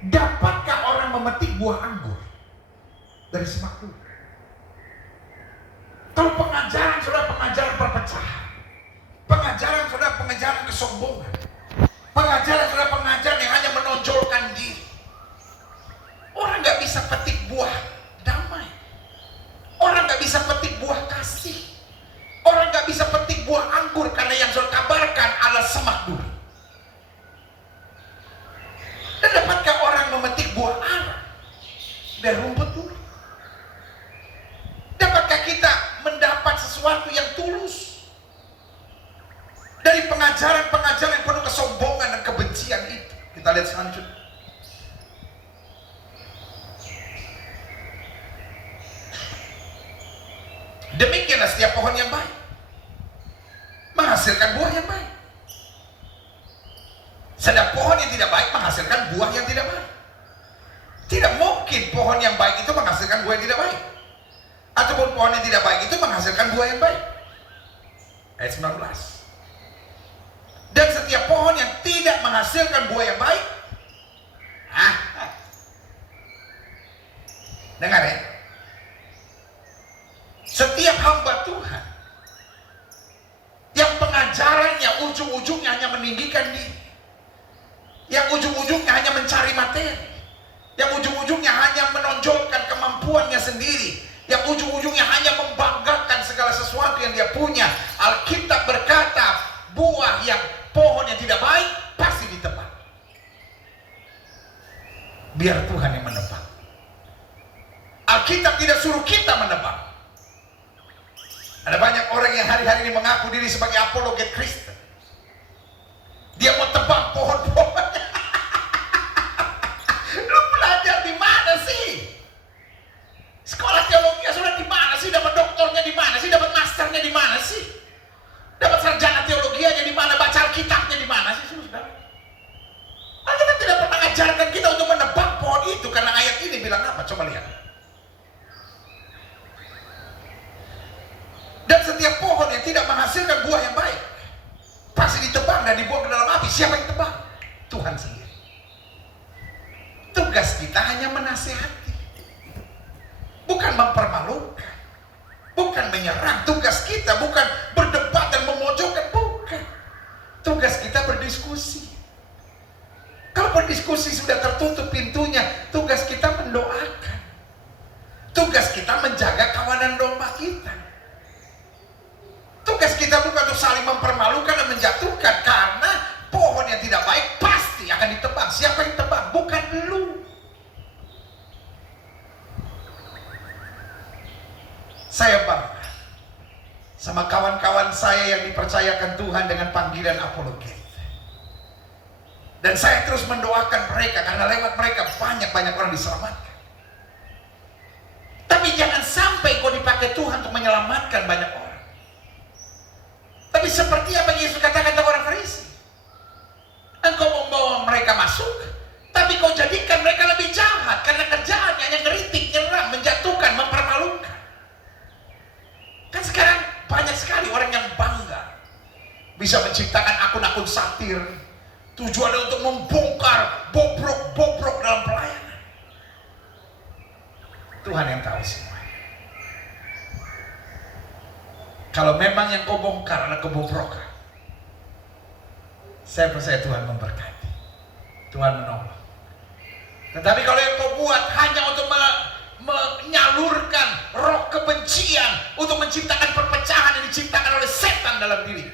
Dapatkah orang memetik buah anggur dari semak duri? Kalau pengajaran saudara pengajaran perpecahan, pengajaran saudara pengajaran kesombongan, pengajaran saudara pengajaran yang hanya menonjolkan diri, orang nggak bisa petik buah damai, orang nggak bisa petik buah kasih, orang nggak bisa petik buah anggur karena yang saudara kabarkan adalah semak duri. Dan dapatkah orang memetik buah ara dari rumput duri? Dapatkah kita mendapat sesuatu yang tulus dari pengajaran-pengajaran yang penuh kesombongan dan kebencian itu? Kita lihat selanjutnya. Demikianlah setiap pohon yang baik menghasilkan buah yang baik. Sedang pohon yang tidak baik menghasilkan buah yang tidak baik. Tidak mungkin pohon yang baik itu menghasilkan buah yang tidak baik, ataupun pohon yang tidak baik itu menghasilkan buah yang baik. Ayat 19. Dan setiap pohon yang tidak menghasilkan buah yang baik, dengar ya, setiap hamba Tuhan yang pengajarannya ujung-ujungnya hanya meninggikan diri, yang ujung-ujungnya hanya mencari materi, yang ujung-ujungnya hanya menonjolkan kemampuannya sendiri, yang ujung-ujungnya hanya membanggakan segala sesuatu yang dia punya, Alkitab berkata buah yang pohon yang tidak baik pasti ditebang. Biar Tuhan yang menebang. Alkitab tidak suruh kita menebang. Ada banyak orang yang hari-hari ini mengaku diri sebagai apologet Kristen. Dia mau tebang pohon-pohonnya. Lu belajar di mana sih? Sekolah teologi sudah di mana sih? Dapat doktornya di mana sih? Dapat masternya di mana sih? Dapat sarjana teologi aja di mana? Baca Alkitabnya di mana sih, saudara? Alkitab tidak pernah mengajarkan kita untuk menebang pohon itu, karena ayat ini bilang apa? Coba lihat. Dan setiap pohon yang tidak menghasilkan buah yang baik pasti ditebang dan dibuang ke dalam api. Siapa yang tebang? Tuhan sendiri. Tugas kita hanya menasihati, bukan mempermalukan, bukan menyerang. Tugas kita bukan berdebat dan memojokkan, bukan. Tugas kita berdiskusi. Kalau berdiskusi sudah tertutup pintunya, tugas kita mendoakan. Tugas kita menjaga kawanan domba kita. Tugas kita bukan untuk saling mempermalukan dan menjatuhkan, karena pohon yang tidak baik pasti akan ditebang. Siapa yang tebang? Bukan lu. Saya bangga sama kawan-kawan saya yang dipercayakan Tuhan dengan panggilan apologet. Dan saya terus mendoakan mereka, karena lewat mereka banyak-banyak orang diselamatkan. Tapi jangan sampai kau dipakai Tuhan untuk menyelamatkan banyak orang. Tapi seperti apa Yesus katakan kepada orang Farisi, engkau membawa mereka masuk, tapi kau jadikan mereka lebih jahat, karena kerjaannya hanya ngeritik, nyerang, menjatuhkan, mempermalukan. Kan sekarang banyak sekali orang yang bangga bisa menciptakan akun-akun satir, tujuannya untuk membongkar bobrok-bobrok dalam pelayanan. Tuhan yang tahu semua. Kalau memang yang kau bongkar adalah kebobrokan, saya percaya Tuhan memberkati, Tuhan menolong. Tetapi kalau yang kau buat hanya untuk menyalurkan roh kebencian, untuk menciptakan perpecahan yang diciptakan oleh setan dalam diri,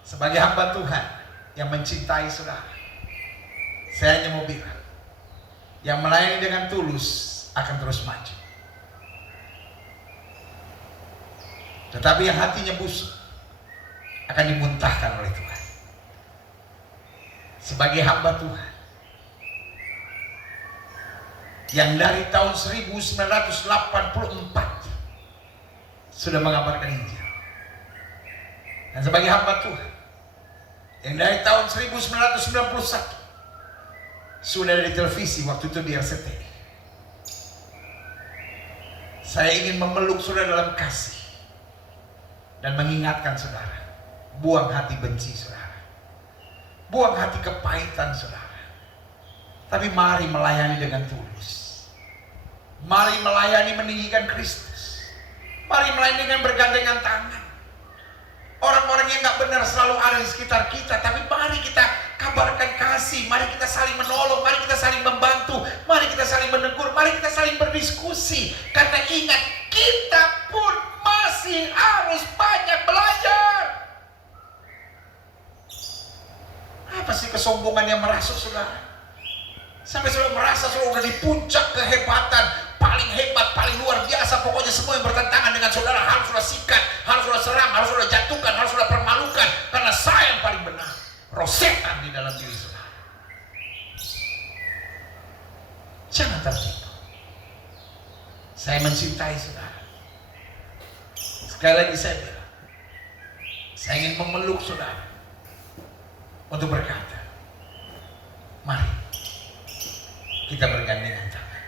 sebagai hamba Tuhan yang mencintai saudara, saya hanya mau bilang, yang melayani dengan tulus akan terus maju. Tetapi yang hatinya busuk akan dimuntahkan oleh Tuhan. Sebagai hamba Tuhan yang dari tahun 1984 sudah mengabarkan Injil, dan sebagai hamba Tuhan yang dari tahun 1991 sudah ada di televisi, waktu itu di RCTI, saya ingin memeluk saudara dalam kasih dan mengingatkan saudara, buang hati benci saudara, buang hati kepahitan saudara, Tapi mari melayani dengan tulus. Mari melayani meninggikan Kristus. Mari melayani dengan bergandengan tangan. Orang-orang yang gak benar selalu ada di sekitar kita, tapi mari kita kabarkan kasih. Mari kita saling menolong, mari kita saling membantu, mari kita saling menegur, mari kita saling berdiskusi. Karena ingat, kita pun masih harus banyak belajar. Apa sih kesombongan yang merasuk saudara? Sampai saudara merasa saudara udah di puncak kehebatan, paling hebat, paling luar biasa. Pokoknya semua yang bertentangan dengan saudara harus saudara sikat, harus saudara serang, harus saudara jatuhkan, harus saudara permalukan. Karena saya yang paling benar. Roh setan di dalam diri saudara. Jangan tertipu. Saya mencintai saudara. Sekali lagi saya bilang, saya ingin memeluk saudara untuk berkata, mari kita bergandengan tangan.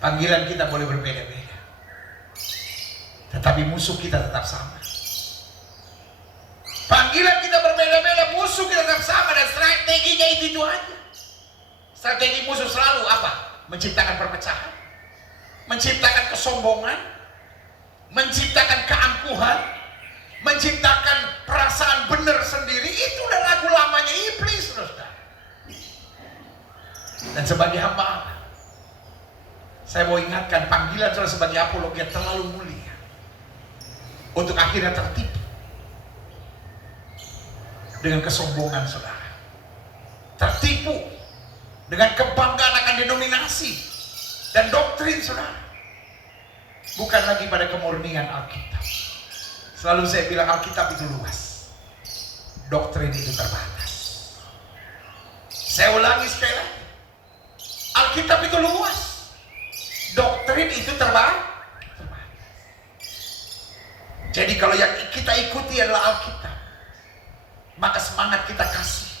Panggilan kita boleh berbeda-beda, tetapi musuh kita tetap sama. Panggilan kita berbeda-beda, musuh kita tetap sama, dan strateginya itu aja. Strategi musuh selalu apa? Menciptakan perpecahan, menciptakan kesombongan, menciptakan keangkuhan, menciptakan perasaan benar sendiri. Itu udah lagu lamanya iblis, saudara. Dan sebagai hamba Allah, saya mau ingatkan, panggilan saudara sebagai apologet terlalu mulia untuk akhirnya tertipu dengan kesombongan saudara, tertipu dengan kebanggaan akan denominasi dan doktrin saudara, bukan lagi pada kemurnian Alkitab. Selalu saya bilang Alkitab itu luas, doktrin itu terbatas. Saya ulangi sekali lagi, Alkitab itu luas, doktrin itu terbatas. Jadi kalau yang kita ikuti adalah Alkitab, maka semangat kita kasih,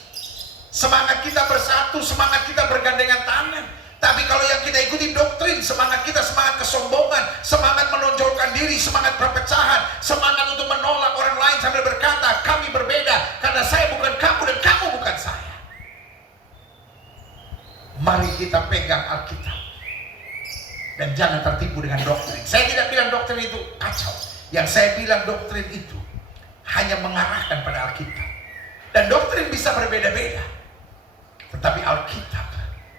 semangat kita bersatu, semangat kita bergandengan tangan. Tapi kalau yang kita ikuti doktrin, semangat kita semangat kesombongan, semangat menonjolkan diri, semangat perpecahan, semangat untuk menolak orang lain sambil berkata kami berbeda karena saya bukan kamu dan kamu bukan saya. Mari kita pegang Alkitab dan jangan tertipu dengan doktrin. Saya tidak bilang doktrin itu kacau. Yang saya bilang doktrin itu hanya mengarahkan pada Alkitab. Dan doktrin bisa berbeda-beda, tetapi Alkitab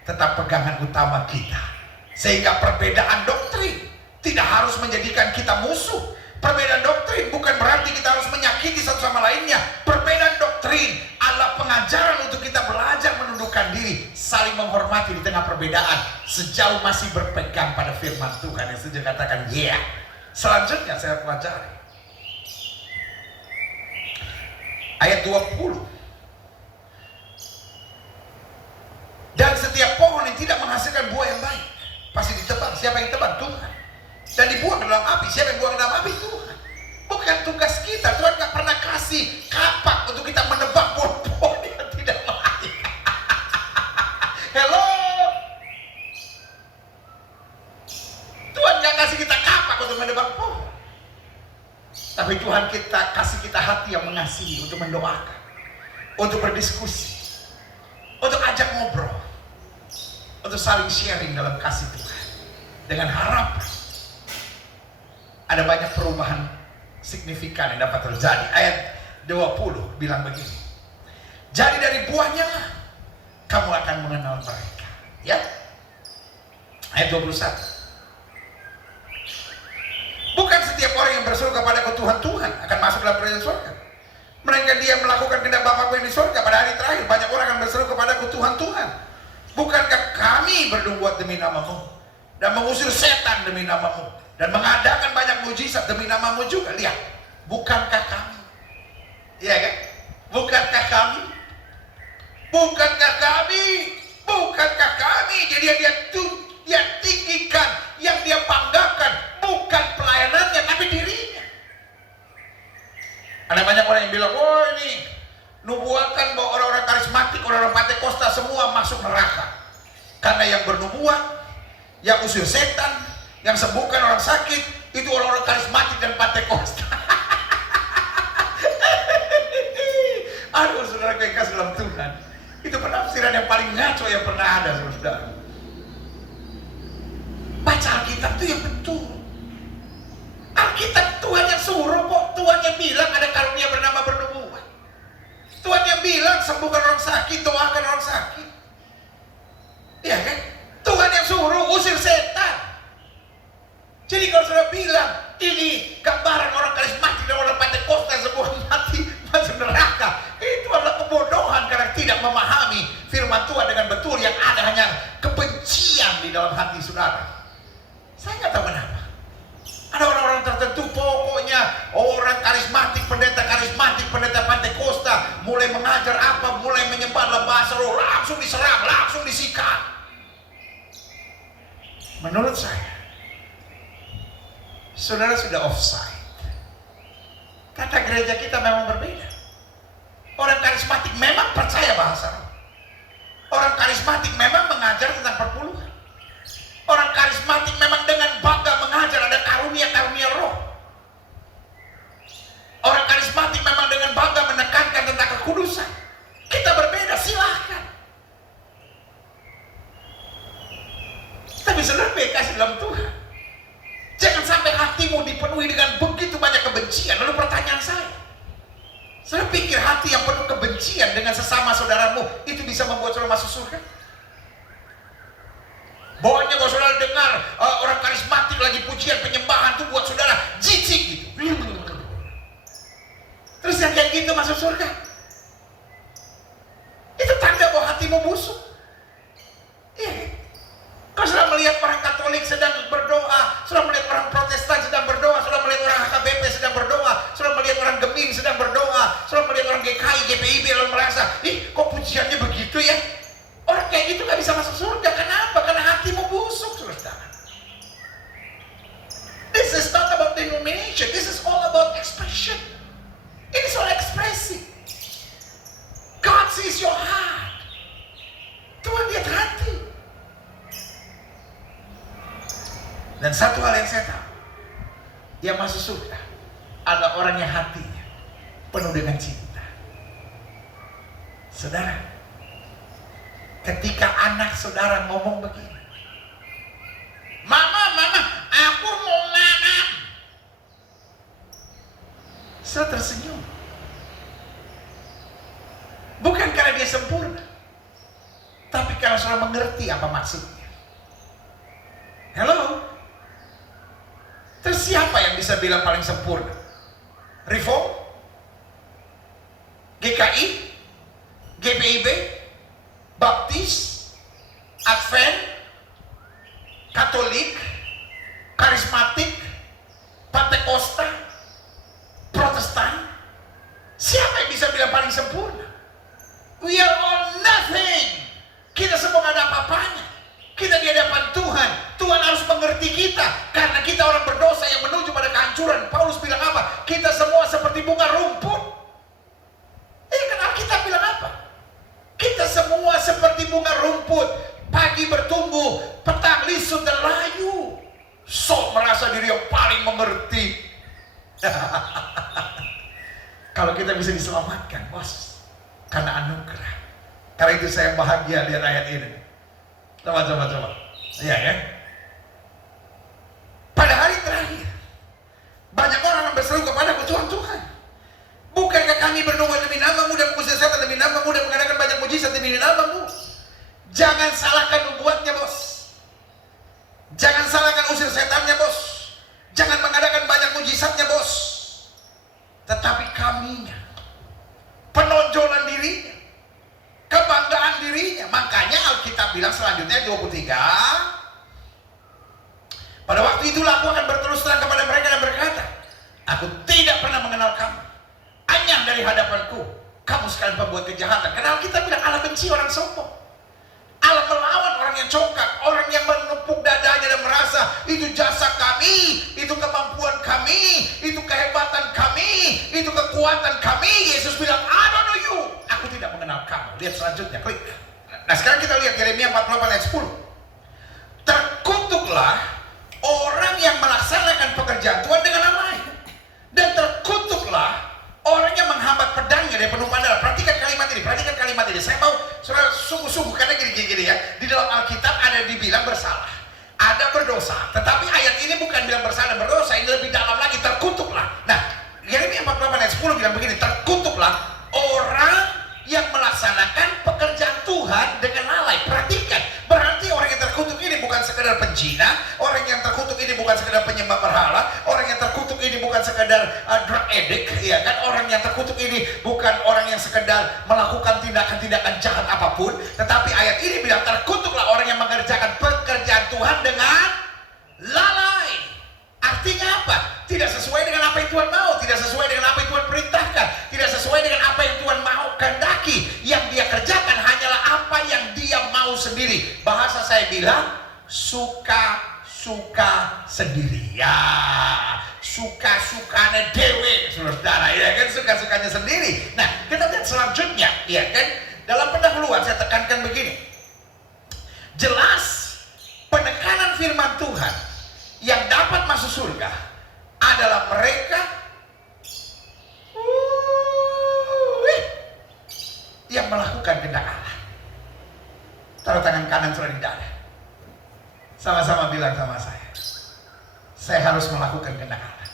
tetap pegangan utama kita. Sehingga perbedaan doktrin tidak harus menjadikan kita musuh. Perbedaan doktrin bukan berarti kita harus menyakiti satu sama lainnya. Perbedaan doktrin adalah pengajaran untuk kita belajar menundukkan diri, saling menghormati di tengah perbedaan, sejauh masih berpegang pada firman Tuhan yang setuju katakan yeah. Selanjutnya saya pelajari ayat 20. Dan setiap pohon yang tidak menghasilkan buah yang baik pasti ditebang. Siapa yang tebang? Tuhan. Dan dibuang ke dalam api. Siapa yang buang ke dalam api? Tuhan. Bukan tugas kita. Tuhan gak pernah kasih kapak untuk kita menebang pohon-pohon yang tidak baik. Hello. Tuhan gak kasih kita kapak untuk menebang pohon. Tapi Tuhan kita kasih kita hati yang mengasihi, untuk mendoakan, untuk berdiskusi, untuk ajak ngobrol, untuk saling sharing dalam kasih Tuhan, dengan harapan ada banyak perubahan signifikan yang dapat terjadi. Ayat 20 bilang begini, jadi dari buahnya lah kamu akan mengenal mereka. Ya, ayat 21, bukan setiap orang yang berseru kepadaku Tuhan, Tuhan akan masuk dalam kerajaan surga, melainkan dia melakukan kehendak Bapa-Ku yang di surga. Pada hari terakhir banyak orang akan berseru kepadaku Tuhan, Tuhan, bukankah kami bernubuat demi namamu dan mengusir setan demi namamu dan mengadakan banyak mujizat demi namamu juga? Lihat, bukankah kami? Iya kan? Bukankah kami? Bukankah kami? Bukankah kami? Jadi dia tinggikan, yang dia banggakan bukan pelayanannya tapi dirinya. Ada banyak orang yang bilang, oh ini nubuatan bahwa orang-orang karismatik, orang-orang Pentakosta semua masuk neraka. Karena yang bernubuat, yang usir setan, yang sembuhkan orang sakit, itu orang-orang karismatik dan Pentakosta. Aduh saudara kekasih dalam Tuhan, Itu penafsiran yang paling ngaco yang pernah ada, saudara. Baca Alkitab itu yang betul. Alkitab Tuhan yang suruh kok. Tuhan yang bilang ada karunia bernama bernubuat. Tuhan yang bilang sembuhkan orang sakit, doakan orang sakit. Iya kan? Tuhan yang suruh usir setan. Jadi kalau saudara bilang ini gambaran orang karismatik dan orang Pentakosta semua mati masuk neraka, itu adalah kebodohan karena tidak memahami firman Tuhan dengan betul. Yang ada hanya kebencian di dalam hati saudara. Saya nggak tahu kenapa. Ada orang-orang tertentu, pokoknya orang karismatik, pendeta Pentakosta, mulai mengajar apa, mulai menyembah bahasa roh, langsung diserang, langsung disikat. Menurut saya, saudara sudah offside. Kata gereja kita memang berbeda. Orang karismatik memang percaya bahasa roh. Orang karismatik memang mengajar tentang perpuluhan. Orang karismatik memang dengan bangga mengajar ada karunia-karunia roh. Orang karismatik memang dengan bangga menekankan tentang kekudusan. Kita berbeda, silahkan. Tapi saudara kasih dalam Tuhan. Jangan sampai hatimu dipenuhi dengan begitu banyak kebencian. Lalu pertanyaan saya pikir hati yang penuh kebencian dengan sesama saudaramu itu bisa membuat saudara masuk surga? Bawahnya kalau saudara dengar orang karismatik lagi pujian penyembahan itu buat saudara jijik gitu. Terus yang kayak gitu masuk surga? Itu tanda bahwa hatimu busuk. Iya. Kalau saudara melihat orang Katolik sedang berdoa, saudara melihat orang Protestan sedang berdoa, saudara melihat orang HKBP sedang berdoa, saudara melihat orang Gemim sedang berdoa, saudara melihat orang GKI, GPIB lalu merasa, ih kok pujiannya begitu ya? Orang kayak gitu gak bisa masuk surga. Kenapa? Karena hatimu busuk, saudara. This is not about denomination. This is all about expression. Ini soal ekspresi. God sees your heart. Tuhan lihat hati. Dan satu hal yang saya tahu, yang masuk surga ada orang yang hatinya penuh dengan cinta. Saudara, ketika anak saudara ngomong begini, Mama, aku mau makan. Saya tersenyum. Bukan karena dia sempurna, tapi karena saudara mengerti apa maksudnya. Hello? Terus siapa yang bisa bilang paling sempurna? Reform? GKI? GPIB? Baptis, Advent, Katolik, Karismatik, Pentakosta, Protestan. Siapa yang bisa bilang paling sempurna? We are all nothing. Kita semua gak ada apa-apanya. Kita di hadapan Tuhan. Tuhan harus mengerti kita karena kita orang berdosa yang menuju pada kehancuran. Paulus bilang apa? Kita semua seperti bunga rumput. Ini kan Alkitab bilang apa? Kita semua seperti bunga rumput, pagi bertumbuh, petang lisut dan layu. Sok merasa diri yang paling mengerti. Kalau kita bisa diselamatkan, bos, karena anugerah. Karena itu saya bahagia lihat ayat ini. Coba. Iya ya. Pada hari terakhir, banyak orang yang berseru kepadaku, Tuhan, bukankah kami bernubuat demi namamu dan mengusir setan demi namamu dan mengadakan banyak mujizat demi namamu? Jangan salahkan nubuatnya, bos. Jangan salahkan usir setannya, bos. Jangan mengadakan banyak mujizatnya, bos. Tetapi kaminya, penonjolan dirinya, kebanggaan dirinya. Makanya Alkitab bilang selanjutnya 23, pada waktu itulah aku akan berterus terang kepada mereka dan berkata, aku tidak pernah mengenal kamu. Anyah dari hadapanku, kamu sekalian pembuat kejahatan. Karena Alkitab bilang Allah benci orang sombong. Allah melawan orang yang congkak, orang yang menepuk dadanya dan merasa itu jasa kami, itu kemampuan kami, itu kehebatan kami, itu kekuatan kami. Yesus bilang, I don't know you. Aku tidak mengenal kamu. Lihat selanjutnya, klik. Nah sekarang kita lihat Yeremia 48 ayat 10. Terkutuklah orang yang melaksanakan pekerjaan Tuhan dengan lalai, dan terkutuklah orang yang menghambat pedangnya dari penumpang darah. Perhatikan kalimat ini, Saya mau saudara sungguh-sungguh, karena gini ya, di dalam Alkitab ada dibilang bersalah, ada berdosa, tetapi ayat ini bukan bilang bersalah berdosa, ini lebih dalam lagi, terkutuklah. Nah, Yeremia 48 ayat 10 bilang begini, terkutuklah orang yang melaksanakan pekerjaan Tuhan dengan lalai. Perhatikan, berarti orang yang terkutuk ini bukan sekedar penjina, orang yang terkutuk ini bukan sekedar penyembah berhala, orang yang terkutuk ini bukan sekedar drug addict, ya kan? Orang yang terkutuk ini bukan orang yang sekedar melakukan tindakan-tindakan jahat apapun, tetapi ayat ini bilang terkutuklah orang yang mengerjakan pekerjaan Tuhan dengan lalai. Artinya apa? Tidak sesuai dengan apa yang Tuhan mau, tidak sesuai dengan apa yang Tuhan perintahkan, tidak sesuai dengan apa yang Tuhan mau kehendaki. Yang dia kerjakan hanyalah apa yang dia mau sendiri. Bahasa saya bilang, suka-suka sendiri. Ya, suka-sukanya dewe, saudara, ya kan, suka-sukanya sendiri. Nah, kita lihat selanjutnya, ya kan, dalam pendahuluan saya tekankan begini. Jelas penekanan firman Tuhan yang dapat masuk surga adalah mereka yang melakukan kehendak Allah. Taruh tangan kanan sudah di dada. Sama-sama bilang sama saya harus melakukan kehendak Allah.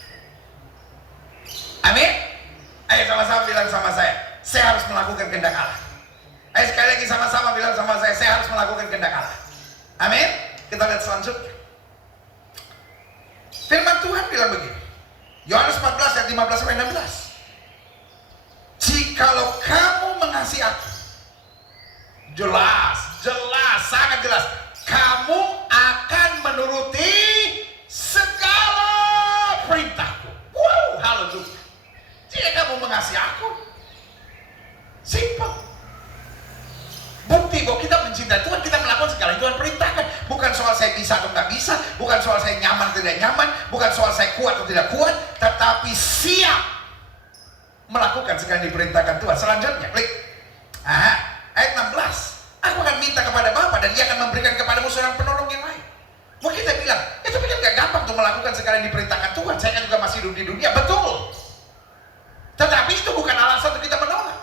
Amin. Ayo sama-sama bilang sama saya harus melakukan kehendak Allah. Ayo sekali lagi sama-sama bilang sama saya harus melakukan kehendak Allah. Amin. Kita lihat selanjutnya. Firman Tuhan bilang begini, Yohanes 14 ayat 15 sampai 16. Jikalau kamu mengasihi aku, jelas, sangat jelas, kamu akan menuruti segala perintahku. Wow, haleluya. Jika kamu mengasihi aku, simple. Bukti bahwa kita mencintai Tuhan, kita melakukan segala yang Tuhan perintahkan. Bukan soal saya bisa atau nggak bisa, bukan soal saya nyaman atau tidak nyaman, bukan soal saya kuat atau tidak kuat, tetapi siap melakukan segala yang diperintahkan Tuhan. Selanjutnya, klik. Ayat 16. Aku akan minta kepada Bapa dan Dia akan memberikan kepadamu seorang penolong yang lain. Mungkin kita bilang, itu kan gak gampang untuk melakukan segala yang diperintahkan Tuhan. Saya kan juga masih hidup di dunia, betul. Tetapi itu bukan alasan untuk kita menolak.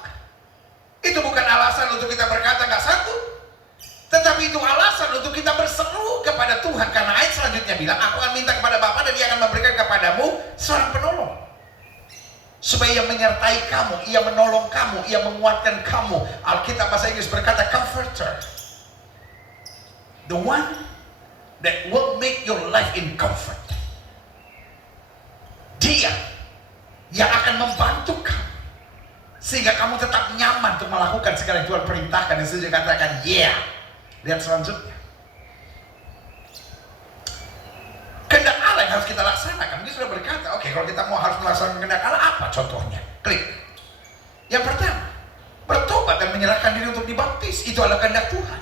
Itu bukan alasan untuk kita berkata nggak sanggup, tetapi itu alasan untuk kita berseru kepada Tuhan. Karena ayat selanjutnya bilang, aku akan minta kepada Bapa dan Dia akan memberikan kepadamu seorang penolong, supaya Ia menyertai kamu, Ia menolong kamu, Ia menguatkan kamu. Alkitab bahasa Inggris berkata comforter, the one that will make your life in comfort. Dia yang akan membantu kamu sehingga kamu tetap nyaman untuk melakukan segala yang Tuhan perintahkan. Dan saya katakan, yeah. Lihat selanjutnya. Kehendak Allah yang harus kita laksanakan. Dia sudah berkata, oke, kalau kita mau harus melaksanakan kehendak Allah, apa contohnya? Klik. Yang pertama, bertobat dan menyerahkan diri untuk dibaptis. Itu adalah kehendak Tuhan.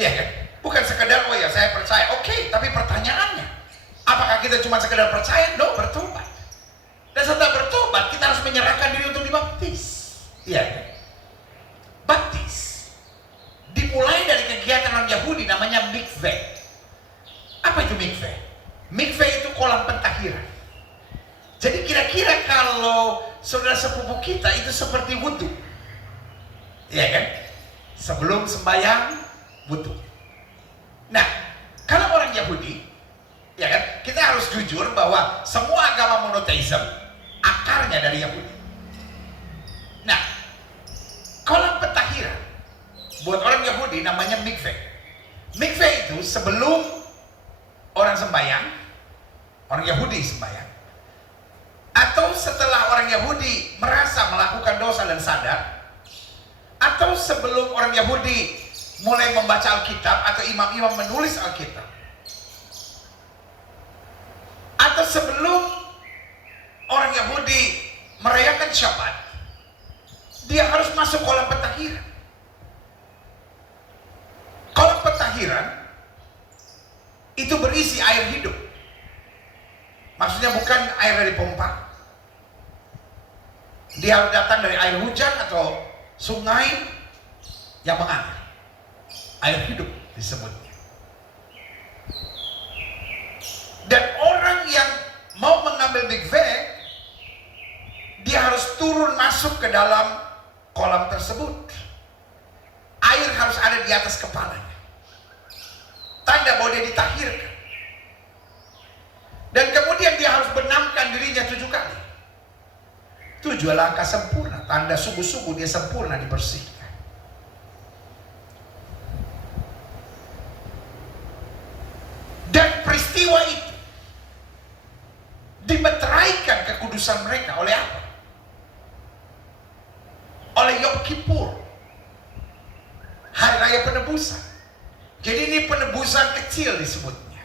Iya kan? Bukan sekedar, oh ya saya percaya. Oke, tapi pertanyaannya, apakah kita cuma sekedar percaya? No, bertobat. Dan setelah bertobat, kita harus menyerahkan diri untuk dibaptis. Iya, baptis dimulai dari kegiatan orang Yahudi namanya mikveh. Apa itu mikveh? Mikveh itu kolam pentahiran. Jadi kira-kira kalau saudara sepupu kita itu seperti wudhu, iya kan? Sebelum sembahyang wudhu. Nah, kalau orang Yahudi, ya kan? Kita harus jujur bahwa semua agama monoteisme akarnya dari Yahudi. Nah, kolam pentahiran buat orang Yahudi namanya mikveh. Mikveh itu sebelum orang sembahyang, orang Yahudi sembahyang, atau setelah orang Yahudi merasa melakukan dosa dan sadar, atau sebelum orang Yahudi mulai membaca Alkitab atau imam-imam menulis Alkitab, atau sebelum orang Yahudi merayakan Syabat, dia harus masuk kolam pentahiran. Kolam pentahiran itu berisi air hidup. Maksudnya bukan air dari pompa. Dia harus datang dari air hujan atau sungai yang mengalir. Air hidup disebutnya. Dan orang yang mau mengambil mikveh, dia harus turun masuk ke dalam kolam tersebut. Air harus ada di atas kepalanya. Tanda bahwa dia ditahirkan. Dan kemudian dia harus benamkan dirinya 7 kali. 7 langkah sempurna, tanda sungguh-sungguh dia sempurna dibersihkan. Dan peristiwa itu dimeteraikan kekudusan mereka oleh apa? Oleh Yom Kippur, hari raya penebusan. Jadi ini penebusan kecil disebutnya.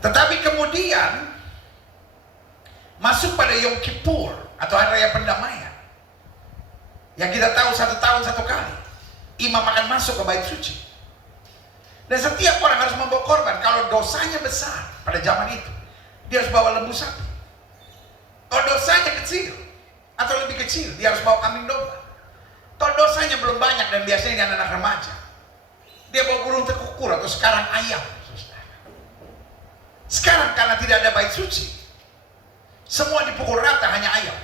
Tetapi kemudian masuk pada Yom Kippur atau hari raya pendamaian, yang kita tahu 1 tahun 1 kali imam akan masuk ke bait suci. Dan setiap orang harus membawa korban. Kalau dosanya besar pada zaman itu, dia harus bawa lembu sapi. Kalau dosanya kecil atau lebih kecil, dia harus bawa kambing domba. Kalau dosanya belum banyak dan biasanya dia anak-anak remaja, dia bawa burung tekukur atau sekarang ayam. Sekarang karena tidak ada bait suci, semua dipukul rata hanya ayam.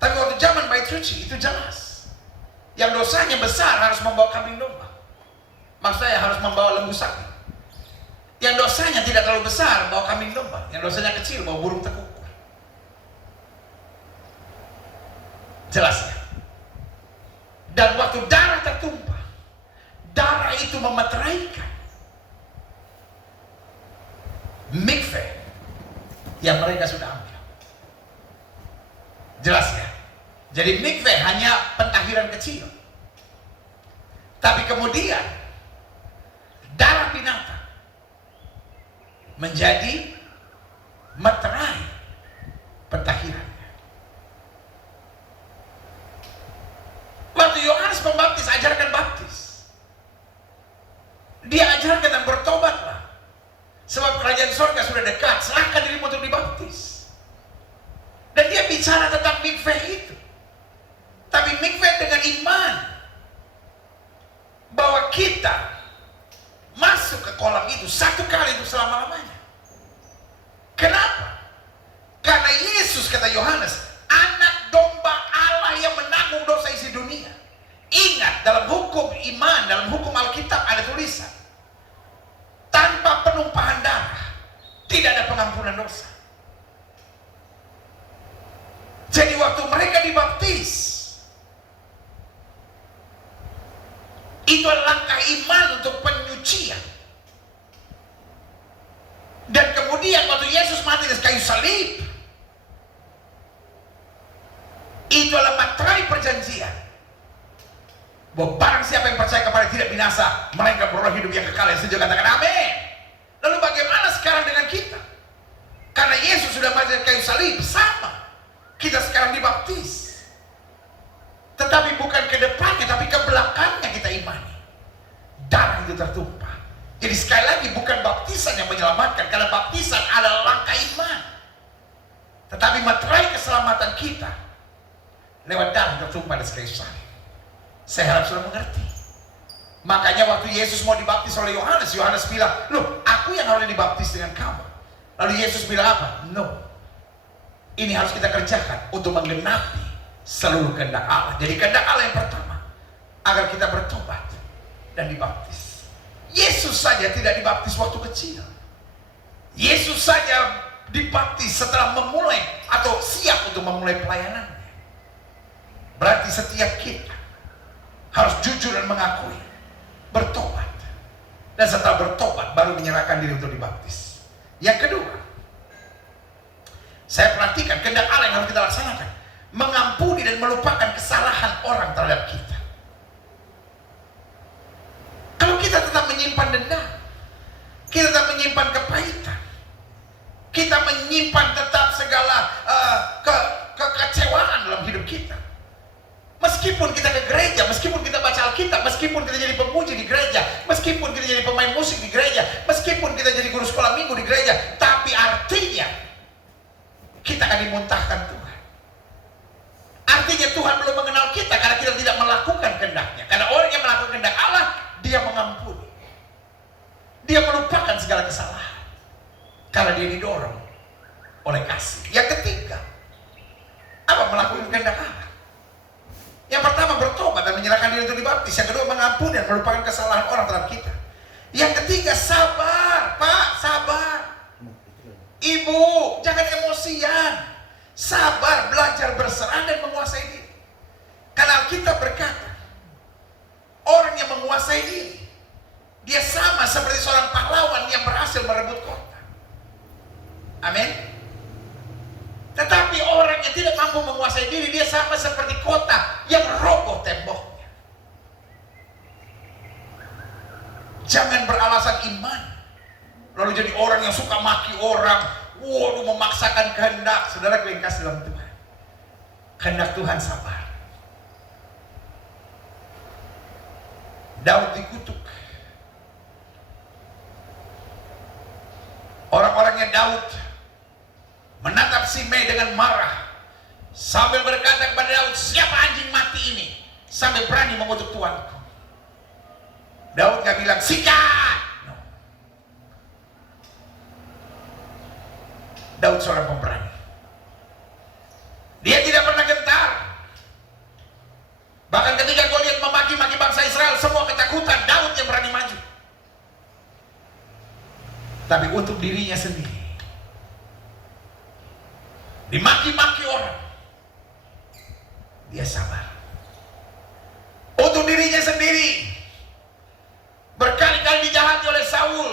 Tapi waktu zaman bait suci itu jelas, yang dosanya besar harus membawa kambing domba. Maksud saya harus membawa lembu sapi. Yang dosanya tidak terlalu besar bawa kambing domba. Yang dosanya kecil bawa burung tekukur. Jelas ya? Dan waktu darah tertumpah, darah itu memeteraikan mikveh yang mereka sudah ambil. Jelas ya? Jadi mikveh hanya pentahiran kecil. Tapi kemudian darah binatang menjadi meterai pentahirannya. Waktu Yohanes Pembaptis ajarkan baptis, dia ajarkan dan bertobatlah, sebab kerajaan surga sudah dekat, serahkan dirimu untuk dibaptis. Dan dia bicara tentang mikveh itu, tapi mikveh dengan iman bahwa kita masuk ke kolam itu 1 kali untuk selama-lamanya. Kenapa? Karena Yesus, kata Yohanes, anak domba Allah yang menanggung dosa isi dunia. Ingat, dalam hukum iman, dalam hukum Alkitab ada tulisan, tanpa penumpahan darah tidak ada pengampunan dosa. Jadi waktu mereka dibaptis, itu adalah langkah iman untuk penyucian. Dan kemudian waktu Yesus mati di kayu salib, itu adalah materai perjanjian bahwa barang siapa yang percaya kepada tidak binasa, melainkan beroleh hidup yang kekal. Yang setuju katakan amin. Lalu bagaimana sekarang dengan kita? Karena Yesus sudah mati di kayu salib, sama. Kita sekarang dibaptis. Tetapi bukan ke depannya, tapi ke belakangnya kita imani. Darah itu tertumpah. Jadi sekali lagi bukan baptisan yang menyelamatkan, karena baptisan adalah langkah iman. Tetapi materai keselamatan kita lewat darah tertumpah di kayu salib. Saya harap sudah mengerti. Makanya waktu Yesus mau dibaptis oleh Yohanes, Yohanes bilang, loh, aku yang harus dibaptis dengan kamu. Lalu Yesus bilang apa? No, ini harus kita kerjakan untuk menggenapi seluruh kehendak Allah. Jadi kehendak Allah yang pertama, agar kita bertobat dan dibaptis. Yesus saja tidak dibaptis waktu kecil. Yesus saja dibaptis setelah memulai atau siap untuk memulai pelayanannya. Berarti setiap kita harus jujur dan mengakui, bertobat. Dan setelah bertobat baru menyerahkan diri untuk dibaptis. Yang kedua, saya perhatikan kehendak Allah yang harus kita laksanakan, mengampuni dan melupakan kesalahan orang terhadap kita. Kalau kita tetap menyimpan dendam, kita tetap menyimpan kepahitan, kita menyimpan tetap segala kekecewaan dalam hidup kita. Meskipun kita ke gereja, meskipun kita baca Alkitab, meskipun kita jadi pemuji di gereja, meskipun kita jadi pemain musik di gereja, meskipun kita jadi guru sekolah minggu di gereja, tapi artinya kita akan dimuntahkan Tuhan. Artinya Tuhan belum mengenal kita karena kita tidak melakukan kehendaknya. Karena orang yang melakukan kehendak Allah, dia mengampuni, dia melupakan segala kesalahan karena dia didorong oleh kasih. Yang ketiga, apa? Melakukan kehendak Allah. Yang pertama, dibaptis. Yang kedua, mengampuni dan melupakan kesalahan orang terhadap kita. Yang ketiga, sabar. Pak, sabar. Ibu, jangan emosian. Sabar, belajar berserah dan menguasai diri. Karena Alkitab berkata, orang yang menguasai diri, dia sama seperti seorang pahlawan yang berhasil merebut kota. Amin. Tetapi orang yang tidak mampu menguasai diri, dia sama seperti kota yang roboh temboknya. Jangan beralasan iman lalu jadi orang yang suka maki orang, waduh, memaksakan kehendak. Saudara yang kasih dalam Tuhan, kehendak Tuhan sabar. Daud dikutuk. Orang-orangnya Daud menatap Simei dengan marah sambil berkata kepada Daud, siapa anjing mati ini sampai berani mengutuk tuanku? Daud gak bilang sikat. No. Daud seorang pemberani. Dia tidak pernah gentar. Bahkan ketika Goliat memaki-maki bangsa Israel, semua ketakutan, Daud yang berani maju. Tapi untuk dirinya sendiri, dimaki-maki orang, dia sabar. Untuk dirinya sendiri, berkali-kali dijahati oleh Saul,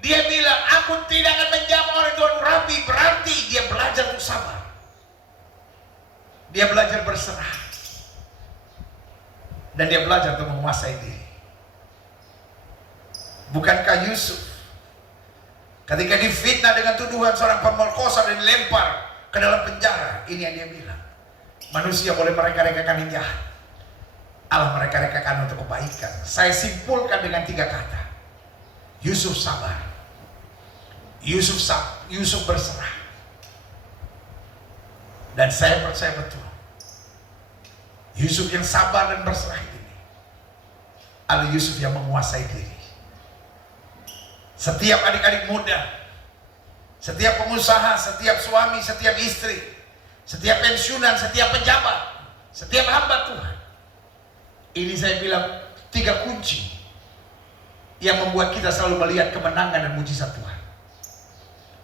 dia bilang, aku tidak akan menjamah orang Tuhan Rabi. Berarti dia belajar untuk sabar. Dia belajar berserah. Dan dia belajar untuk menguasai diri. Bukankah Yusuf ketika difitnah dengan tuduhan seorang pemerkosa dan dilempar ke dalam penjara, ini yang dia bilang, manusia boleh mereka-rekakan yang jahat, Allah mereka-rekakan untuk kebaikan. Saya simpulkan dengan 3 kata: Yusuf sabar, Yusuf berserah. Dan saya percaya betul, Yusuf yang sabar dan berserah ini adalah Yusuf yang menguasai diri. Setiap adik-adik muda, setiap pengusaha, setiap suami, setiap istri, setiap pensiunan, setiap pejabat, setiap hamba Tuhan, ini saya bilang 3 kunci yang membuat kita selalu melihat kemenangan dan mujizat Tuhan.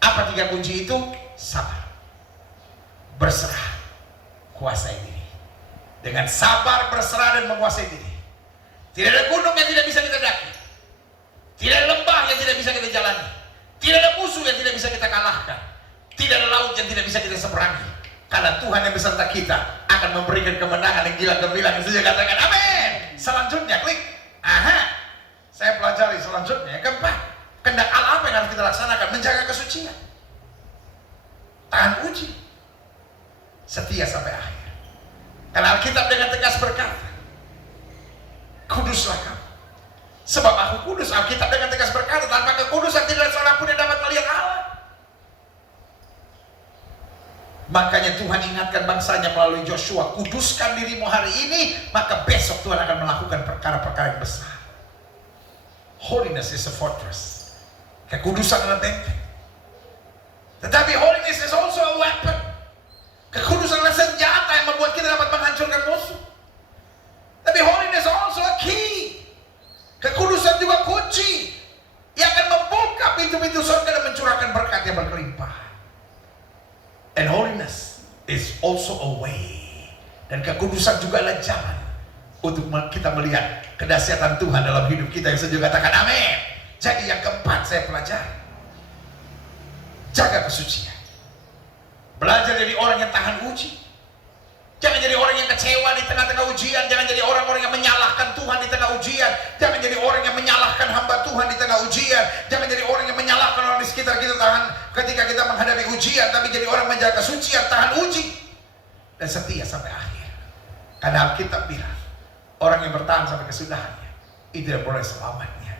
Apa 3 kunci itu? Sabar, berserah, kuasai diri. Dengan sabar, berserah, dan menguasai diri, tidak ada gunung yang tidak bisa kita daki, tidak ada lembah yang tidak bisa kita jalani, tidak ada musuh yang tidak bisa kita kalahkan, tidak ada laut yang tidak bisa kita seberangi. Karena Tuhan yang beserta kita akan memberikan kemenangan yang gila gemilang. Saya katakan amin. Selanjutnya klik. Saya pelajari selanjutnya yang keempat. Kehendak Allah apa yang harus kita laksanakan? Menjaga kesucian, tahan uji, setia sampai akhir. Karena Alkitab dengan tegas berkata, kuduslah kamu, sebab aku kudus. Alkitab dengan tegas berkata, tanpa kekudusan tidak ada seorang pun yang dapat melihat Allah. Makanya Tuhan ingatkan bangsanya melalui Joshua, kuduskan dirimu hari ini, maka besok Tuhan akan melakukan perkara-perkara yang besar. Holiness is a fortress. Kekudusan adalah benteng. Tetapi holiness is also a weapon. Kekudusan adalah senjata yang membuat kita dapat menghancurkan musuh. Tapi holiness also a key. Kekudusan juga kunci yang akan membuka pintu-pintu surga dan mencurahkan berkat yang berkelimpah. And holiness is also a way. Dan kekudusan juga adalah jalan untuk kita melihat kedahsyatan Tuhan dalam hidup kita. Yang saya juga katakan amin. Jadi yang keempat saya pelajari, jaga kesucian. Belajar jadi orang yang tahan uji. Jangan jadi orang yang kecewa di tengah-tengah ujian. Jangan jadi orang-orang yang menyalahkan Tuhan di tengah ujian. Jangan jadi orang yang menyalahkan hamba Tuhan di tengah ujian. Jangan jadi orang yang menyalahkan orang di sekitar kita ketika kita menghadapi ujian. Tapi jadi orang menjaga kesucian, tahan uji, dan setia sampai akhir. Karena Alkitab bilang, orang yang bertahan sampai kesudahannya itu yang boleh selamatnya.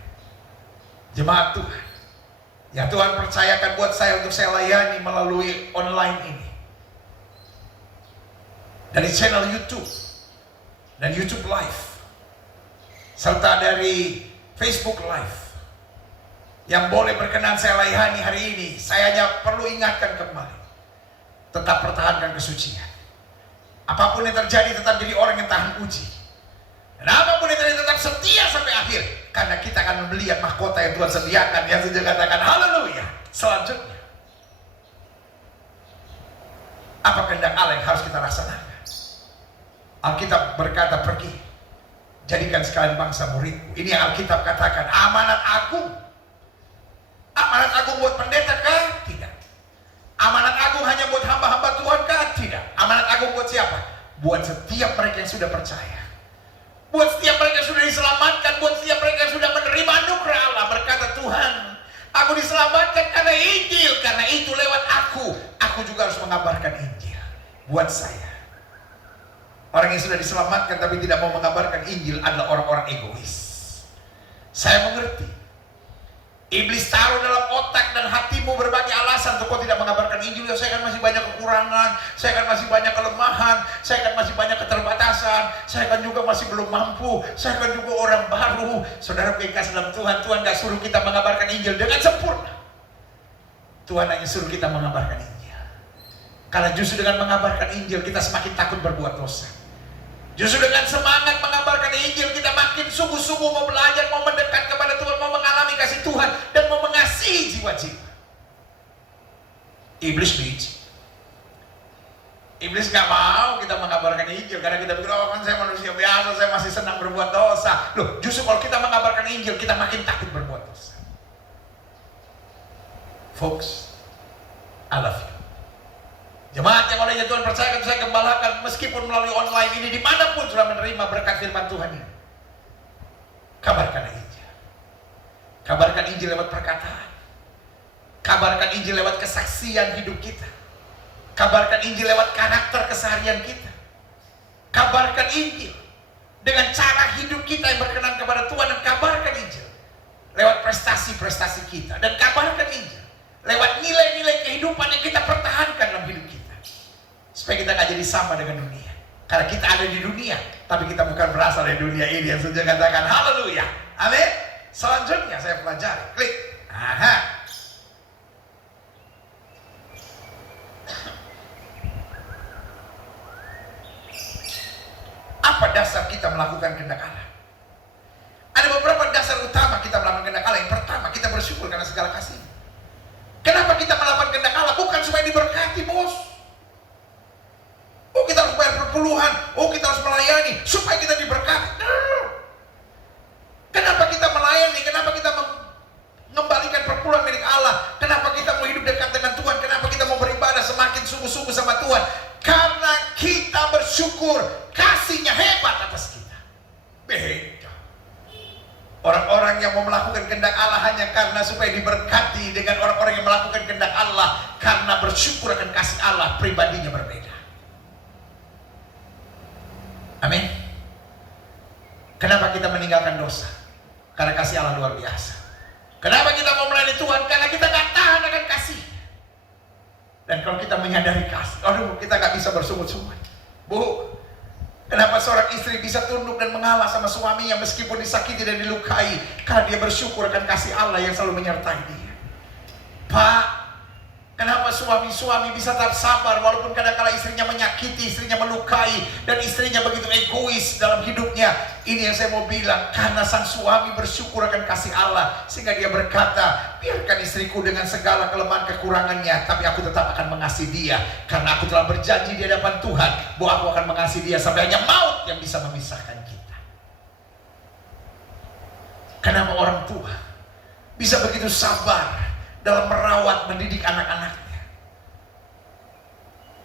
Jemaat Tuhan yang Tuhan percayakan buat saya untuk saya layani melalui online ini, dari channel YouTube dan YouTube Live, serta dari Facebook Live, yang boleh berkenan saya layani hari ini, saya hanya perlu ingatkan kembali, tetap pertahankan kesucian. Apapun yang terjadi, tetap jadi orang yang tahan uji. Dan Karena kita akan melihat mahkota yang Tuhan sediakan. Yang saja katakan haleluya. Selanjutnya, apa kehendak Allah yang harus kita laksanakan? Alkitab berkata, pergi, jadikan sekalian bangsa muridku. Ini yang Alkitab katakan, amanat agung. Amanat agung buat pendeta kah? Tidak. Amanat agung hanya buat hamba-hamba Tuhan kah? Tidak. Amanat agung buat siapa? Buat setiap mereka yang sudah percaya, buat setiap mereka yang sudah diselamatkan, buat setiap mereka yang sudah menerima anugerah Allah. Berkata Tuhan, aku diselamatkan karena Injil, karena itu lewat aku juga harus mengabarkan Injil. Buat saya, orang yang sudah diselamatkan tapi tidak mau mengabarkan Injil adalah orang-orang egois. Saya mengerti, iblis taruh dalam otak dan hatimu berbagai alasan untuk kau tidak mengabarkan Injil. Ya, saya kan masih banyak kekurangan, saya kan masih banyak kelemahan, saya kan masih banyak keterbatasan, saya kan juga masih belum mampu, saya kan juga orang baru. Saudara kekasih dalam Tuhan, Tuhan gak suruh kita mengabarkan Injil dengan sempurna. Tuhan hanya suruh kita mengabarkan Injil. Karena justru dengan mengabarkan Injil kita semakin takut berbuat dosa. Justru dengan semangat mengabarkan Injil kita makin sungguh-sungguh mau belajar, mau mendekat kepada Tuhan, mau mengalami kasih Tuhan, dan mau mengasihi jiwa-jiwa. Iblis benci. Iblis gak mau kita mengabarkan Injil karena kita pikir, oh kan saya manusia biasa, saya masih senang berbuat dosa. Loh, justru kalau kita mengabarkan Injil kita makin takut berbuat dosa. Folks, I love you. Jemaat yang olehnya Tuhan percayakan, saya gembalakan, meskipun melalui online ini, dimanapun sudah menerima berkat firman Tuhan ini, kabarkan Injil. Kabarkan Injil lewat perkataan. Kabarkan Injil lewat kesaksian hidup kita. Kabarkan Injil lewat karakter keseharian kita. Kabarkan Injil dengan cara hidup kita yang berkenan kepada Tuhan. Dan kabarkan Injil lewat prestasi-prestasi kita. Dan kabarkan Injil lewat nilai-nilai kehidupan yang kita pertahankan dalam hidup kita. Supaya kita gak jadi sama dengan dunia. Karena kita ada di dunia, tapi kita bukan berasal dari dunia ini. Yang saja katakan haleluya. Amin. Selanjutnya saya pelajari. Klik. Aha. Apa dasar kita melakukan kehendak Allah? Ada beberapa dasar utama kita melakukan kehendak Allah. Yang pertama, kita bersyukur karena segala kasih. Kenapa kita melakukan kehendak Allah? Bukan supaya diberkati, bos. Oh, kita harus bayar perpuluhan. Oh, kita harus melayani supaya kita diberkati. Kenapa kita melayani? Kenapa kita mengembalikan perpuluhan milik Allah? Kenapa kita mau hidup dekat dengan Tuhan? Kenapa kita mau beribadah semakin sungguh-sungguh sama Tuhan? Karena kita bersyukur kasih-Nya hebat atas kita. Beda. Orang-orang yang mau melakukan kehendak Allah hanya karena supaya diberkati, dengan orang-orang yang melakukan kehendak Allah karena bersyukur akan kasih Allah, pribadinya berbeda. Amin. Kenapa kita meninggalkan dosa? Karena kasih Allah luar biasa. Kenapa kita mau melayani Tuhan? Karena kita gak tahan akan kasih. Dan kalau kita menyadari kasih, aduh, kita gak bisa bersungut-sungut. Bu, kenapa seorang istri bisa tunduk dan mengalah sama suaminya meskipun disakiti dan dilukai? Karena dia bersyukur akan kasih Allah yang selalu menyertai dia. Pak, kenapa suami-suami bisa tetap sabar walaupun kadang-kala istrinya menyakiti, istrinya melukai, dan istrinya begitu egois dalam hidupnya? Ini yang saya mau bilang, karena sang suami bersyukur akan kasih Allah, sehingga dia berkata, biarkan istriku dengan segala kelemahan kekurangannya, tapi aku tetap akan mengasihi dia, karena aku telah berjanji di hadapan Tuhan bahwa aku akan mengasihi dia sampai hanya maut yang bisa memisahkan kita. Kenapa orang tua bisa begitu sabar dalam merawat, mendidik anak-anaknya?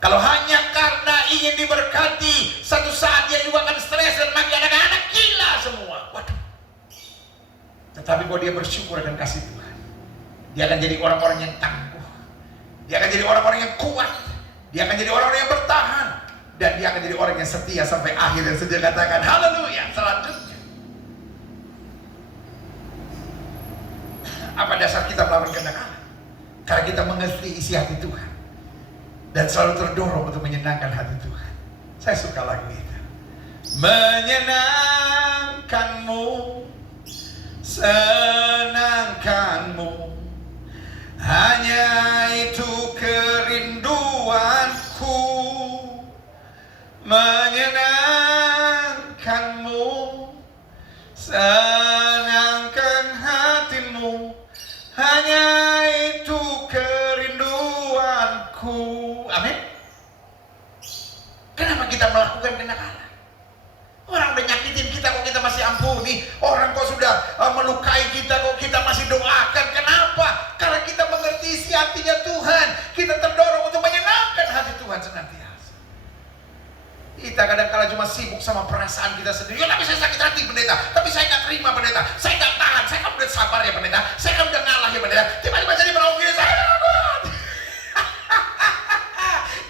Kalau hanya karena ingin diberkati, satu saat dia juga akan stres dan maki anak-anak gila semua. Waduh. Tetapi kalau dia bersyukur akan kasih Tuhan, dia akan jadi orang-orang yang tangguh. Dia akan jadi orang-orang yang kuat. Dia akan jadi orang-orang yang bertahan. Dan dia akan jadi orang yang setia sampai akhir. Dan saja katakan haleluya. Selanjutnya, apa dasar kita melakukan kehendak Allah? Karena kita mengerti isi hati Tuhan dan selalu terdorong untuk menyenangkan hati Tuhan. Saya suka lagu itu. Menyenangkanmu, senangkanmu, hanya itu kerinduanku. Menyenangkanmu, senangkanmu, ampuni, orang kok sudah melukai kita, kok kita masih doakan. Kenapa? Karena kita mengerti isi hatinya Tuhan. Kita terdorong untuk menyenangkan hati Tuhan senantiasa. Kita kadang-kala cuma sibuk sama perasaan kita sendiri. Ya, tapi saya sakit hati pendeta, tapi saya nggak terima pendeta, saya nggak tahan, saya kan udah sabar ya pendeta, saya kan udah ngalah ya pendeta. Tiba-tiba jadi menolong gini, saya takut.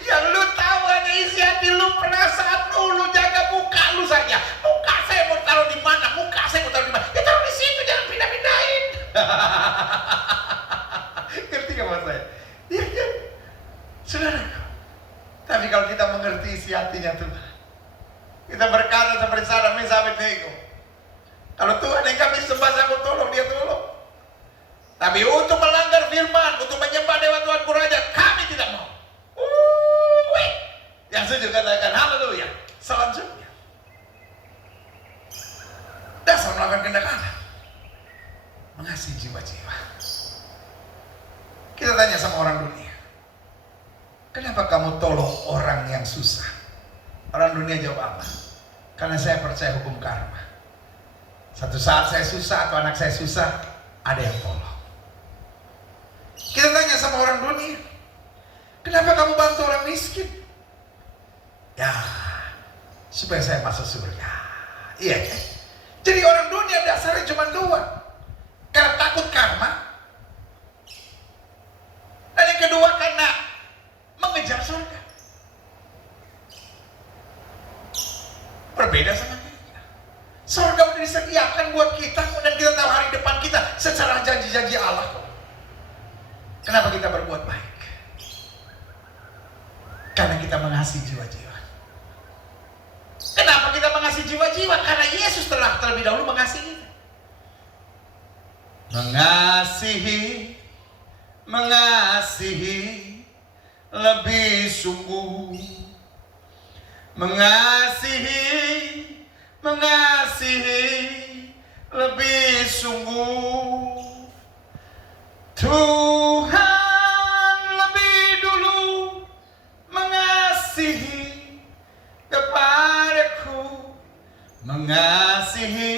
Yang lu tahu hanya isi hati lu, perasaan lu jaga muka lu saja. Muka saya mau taruh di mana? Muka saya mau taruh di mana? Ya taruh di situ, jangan pindah-pindahin. Ngerti gak maksud saya? Iya kan? Saudara, tapi kalau kita mengerti isi hatinya Tuhan, kita berkata seperti Sadraq, Meshach, Abednego. Kalau Tuhan yang kami sembah, aku tolong, dia tolong. Tapi untuk melanggar firman, untuk menyembah dewa Tuhan Raja, kami tidak mau. Yang setuju katakan haleluya. Selanjutnya, dasar melakukan kehendak Allah, mengasihi jiwa-jiwa. Kita tanya sama orang dunia, kenapa kamu tolong orang yang susah? Orang dunia jawab apa? Karena saya percaya hukum karma. Satu saat saya susah atau anak saya susah, ada yang tolong. Kita tanya sama orang dunia, kenapa kamu bantu orang miskin? Ya, supaya saya masuk surga. Iya kan? Jadi orang dunia dasarnya cuma dua. Karena takut karma, dan yang kedua karena mengejar surga. Berbeda sama kita. Surga udah disediakan buat kita, dan kita tahu hari depan kita secara janji-janji Allah. Kenapa kita berbuat baik? Karena kita mengasihi jiwa-jiwa. Kenapa kita mengasihi jiwa-jiwa? Karena Yesus telah terlebih dahulu mengasihi kita. Mengasihi lebih sungguh. Mengasihi lebih sungguh. Tuhan lebih dulu mengasihi kepadaku, mengasihi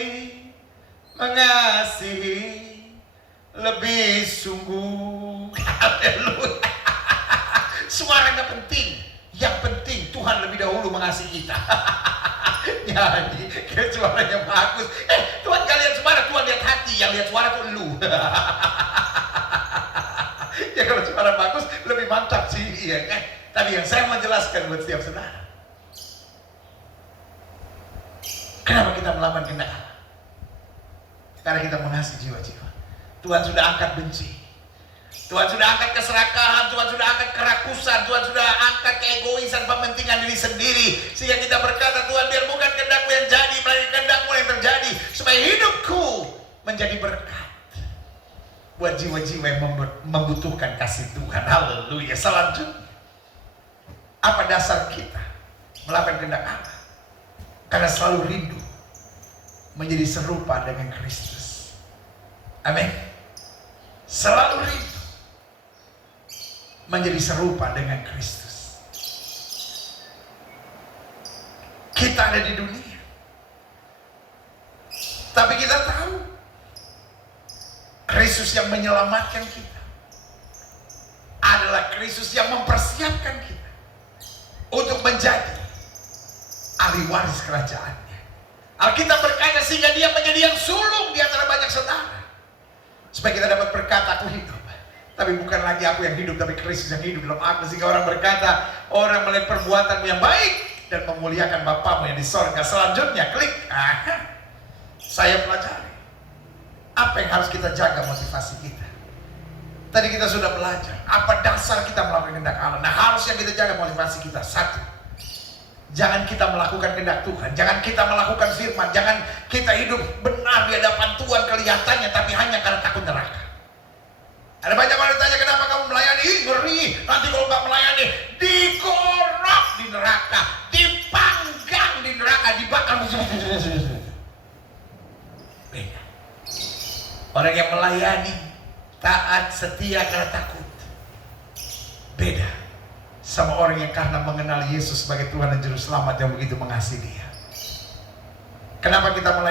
lebih sungguh. Haleluya. Suaranya penting, yang penting Tuhan lebih dahulu mengasihi kita. Nyanyi, kayak suaranya bagus. Tuhan gak lihat suara, Tuhan lihat hati. Yang lihat suara tuh lu. Ya kalau suara bagus lebih mantap sih, ya kan? Tapi yang saya mau jelaskan buat setiap saudara, kenapa kita melakukan kehendak Allah? Karena kita mengasihi jiwa-jiwa. Tuhan sudah angkat benci, Tuhan sudah angkat keserakahan, Tuhan sudah angkat kerakusan, Tuhan sudah angkat keegoisan, pementingan diri sendiri. Sehingga kita berkata, Tuhan, biar bukan kehendak-Mu yang jadi, melainkan kehendak-Mu yang terjadi, supaya hidupku menjadi berkat buat jiwa-jiwa yang membutuhkan kasih Tuhan. Haleluya. Selanjutnya, apa dasar kita melakukan kehendak Allah? Karena selalu rindu menjadi serupa dengan Kristus. Amin. Selalu rindu menjadi serupa dengan Kristus. Kita ada di dunia, tapi kita tahu Kristus yang menyelamatkan kita adalah Kristus yang mempersiapkan kita untuk menjadi ahli waris kerajaannya. Alkitab berkata sehingga dia menjadi yang sulung di antara banyak saudara, supaya kita dapat berkata, aku hidup, tapi bukan lagi aku yang hidup, tapi Kristus yang hidup dalam aku. Sehingga orang berkata, orang melihat perbuatanmu yang baik dan memuliakan Bapamu yang di sorga. Selanjutnya klik, saya pelajari apa yang harus kita jaga motivasi kita. Tadi kita sudah belajar apa dasar kita melakukan kehendak Allah. Nah, harus yang kita jaga motivasi kita. Satu, jangan kita melakukan kehendak Tuhan, jangan kita melakukan firman, jangan kita hidup benar di hadapan Tuhan kelihatannya, tapi hanya karena takut neraka. Ada banyak orang ditanya, kenapa kamu melayani? Ngeri, nanti kalau nggak melayani dikorok di neraka, dipanggang di neraka, dibakar. Beda. Orang yang melayani, taat, setia karena takut, beda sama orang yang karena mengenal Yesus sebagai Tuhan dan Juru Selamat yang begitu mengasihi Dia. Kenapa kita melayani?